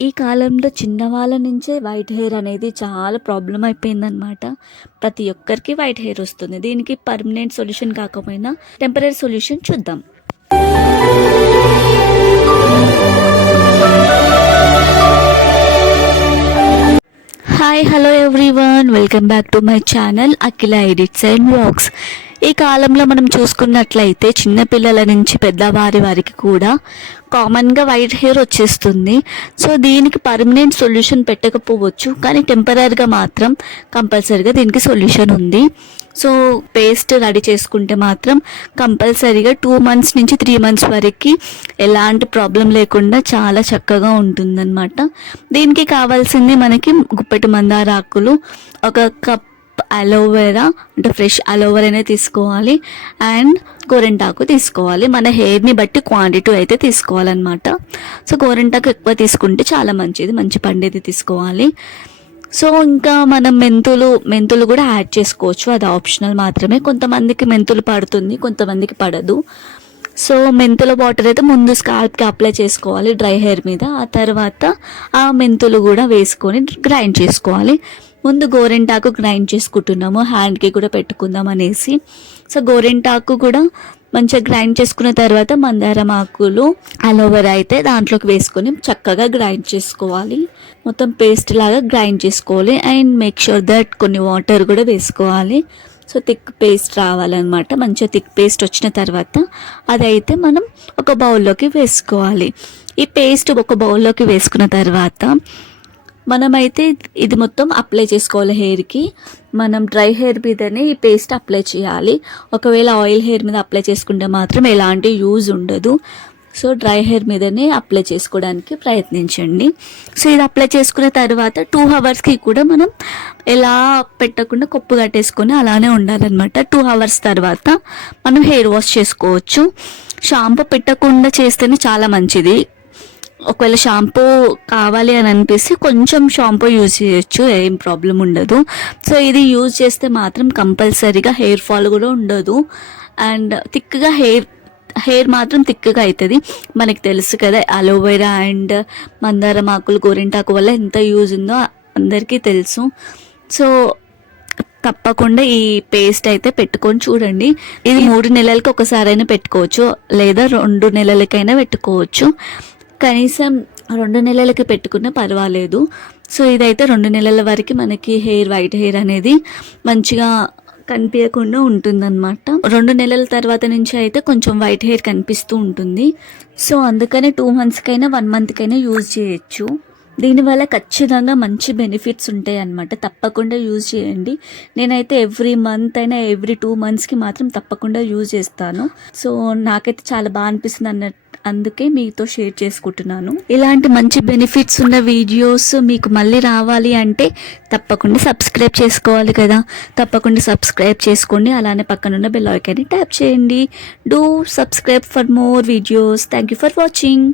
ఈ కాలంలో చిన్నవాళ్ళ నుంచే వైట్ హెయిర్ అనేది చాలా ప్రాబ్లం అయిపోయిందనమాట. ప్రతి ఒక్కరికి వైట్ హెయిర్ వస్తుంది. దీనికి పర్మనెంట్ సొల్యూషన్ కాకపోయినా టెంపరరీ సొల్యూషన్ చూద్దాం. Hi, hello everyone, welcome back to my channel Akhila edits and vlogs. ఈ కాలంలో మనం చూసుకున్నట్లయితే చిన్నపిల్లల నుంచి పెద్దవారి వారికి కూడా కామన్గా వైట్ హెయిర్ వచ్చేస్తుంది. సో దీనికి పర్మనెంట్ సొల్యూషన్ పెట్టకపోవచ్చు, కానీ టెంపరీగా మాత్రం కంపల్సరీగా దీనికి సొల్యూషన్ ఉంది. సో పేస్ట్ రెడీ చేసుకుంటే మాత్రం కంపల్సరీగా 2 months నుంచి 3 months వరకు ఎలాంటి ప్రాబ్లం లేకుండా చాలా చక్కగా ఉంటుందన్నమాట. దీనికి కావాల్సింది మనకి గుప్పెటి మందార ఆకులు, 1 cup అలోవెరా అంటే ఫ్రెష్ అలోవెరానే తీసుకోవాలి, అండ్ గోరింటాకు తీసుకోవాలి. మన హెయిర్ని బట్టి క్వాంటిటీ అయితే తీసుకోవాలన్నమాట. సో గోరింటాకు ఎక్కువ తీసుకుంటే చాలా మంచిది, మంచి పండేది తీసుకోవాలి. సో ఇంకా మనం మెంతులు కూడా యాడ్ చేసుకోవచ్చు, అది ఆప్షనల్ మాత్రమే. కొంతమందికి మెంతులు పడుతుంది, కొంతమందికి పడదు. సో మెంతుల వాటర్ అయితే ముందు స్కాల్ప్కి అప్లై చేసుకోవాలి డ్రై హెయిర్ మీద. ఆ తర్వాత ఆ మెంతులు కూడా వేసుకొని గ్రైండ్ చేసుకోవాలి. ముందు గోరింటాకు గ్రైండ్ చేసుకుంటున్నాము, హ్యాండ్కి కూడా పెట్టుకుందాం అనేసి. సో గోరింటాకు కూడా మంచిగా గ్రైండ్ చేసుకున్న తర్వాత మందారం ఆకులు, అలోవెరా అయితే దాంట్లోకి వేసుకొని చక్కగా గ్రైండ్ చేసుకోవాలి. మొత్తం పేస్ట్ లాగా గ్రైండ్ చేసుకోవాలి. అండ్ మేక్ షూర్ దట్ కొన్ని వాటర్ కూడా వేసుకోవాలి. సో థిక్ పేస్ట్ రావాలన్నమాట. మంచిగా థిక్ పేస్ట్ వచ్చిన తర్వాత అదైతే మనం ఒక బౌల్లోకి వేసుకోవాలి. ఈ పేస్ట్ ఒక బౌల్లోకి వేసుకున్న తర్వాత మనమైతే ఇది మొత్తం అప్లై చేసుకోవాలి హెయిర్కి. మనం డ్రై హెయిర్ మీదనే ఈ పేస్ట్ అప్లై చేయాలి. ఒకవేళ ఆయిల్ హెయిర్ మీద అప్లై చేసుకుంటే మాత్రం ఎలాంటి యూజ్ ఉండదు. సో డ్రై హెయిర్ మీదనే అప్లై చేసుకోవడానికి ప్రయత్నించండి. సో ఇది అప్లై చేసుకున్న తర్వాత 2 hours కూడా మనం ఎలా పెట్టకుండా కొప్పు కట్టేసుకొని అలానే ఉండాలన్నమాట. 2 hours తర్వాత మనం హెయిర్ వాష్ చేసుకోవచ్చు. షాంపూ పెట్టకుండా చేస్తేనే చాలా మంచిది. ఒకవేళ షాంపూ కావాలి అని అనిపిస్తే కొంచెం షాంపూ యూజ్ చేయొచ్చు, ఏం ప్రాబ్లం ఉండదు. సో ఇది యూజ్ చేస్తే మాత్రం కంపల్సరీగా హెయిర్ ఫాల్ కూడా ఉండదు. అండ్ థిక్గా హెయిర్ మాత్రం థిక్గా అవుతుంది. మనకి తెలుసు కదా, అలోవెరా అండ్ మందారం ఆకులు, గోరింటాకు వల్ల ఎంత యూజ్ ఉందో అందరికీ తెలుసు. సో తప్పకుండా ఈ పేస్ట్ అయితే పెట్టుకొని చూడండి. ఇది 3 నెలలకి ఒకసారైనా పెట్టుకోవచ్చు, లేదా 2 నెలలకైనా పెట్టుకోవచ్చు. కనీసం 2 నెలలకి పెట్టుకున్నా పర్వాలేదు. సో ఇదైతే 2 నెలల వరకు మనకి వైట్ హెయిర్ అనేది మంచిగా కనిపించకుండా ఉంటుందన్నమాట. 2 నెలల తర్వాత నుంచి అయితే కొంచెం వైట్ హెయిర్ కనిపిస్తూ ఉంటుంది. సో అందుకనే 2 monthsకైనా 1 monthకైనా యూజ్ చేయొచ్చు. దీనివల్ల ఖచ్చితంగా మంచి బెనిఫిట్స్ ఉంటాయి అన్నమాట. తప్పకుండా యూజ్ చేయండి. నేనైతే ఎవ్రీ మంత్ అయినా ఎవ్రీ 2 monthsకి మాత్రం తప్పకుండా యూజ్ చేస్తాను. సో నాకైతే చాలా బాగా అనిపిస్తుంది అందుకే మీతో షేర్ చేసుకుంటున్నాను. ఇలాంటి మంచి బెనిఫిట్స్ ఉన్న వీడియోస్ మీకు మళ్ళీ రావాలి అంటే తప్పకుండా సబ్స్క్రైబ్ చేసుకోవాలి కదా. తప్పకుండా సబ్స్క్రైబ్ చేసుకోండి. అలానే పక్కనున్న బెల్ ఐకాన్ని ట్యాప్ చేయండి. Do subscribe for more videos. Thank you for watching.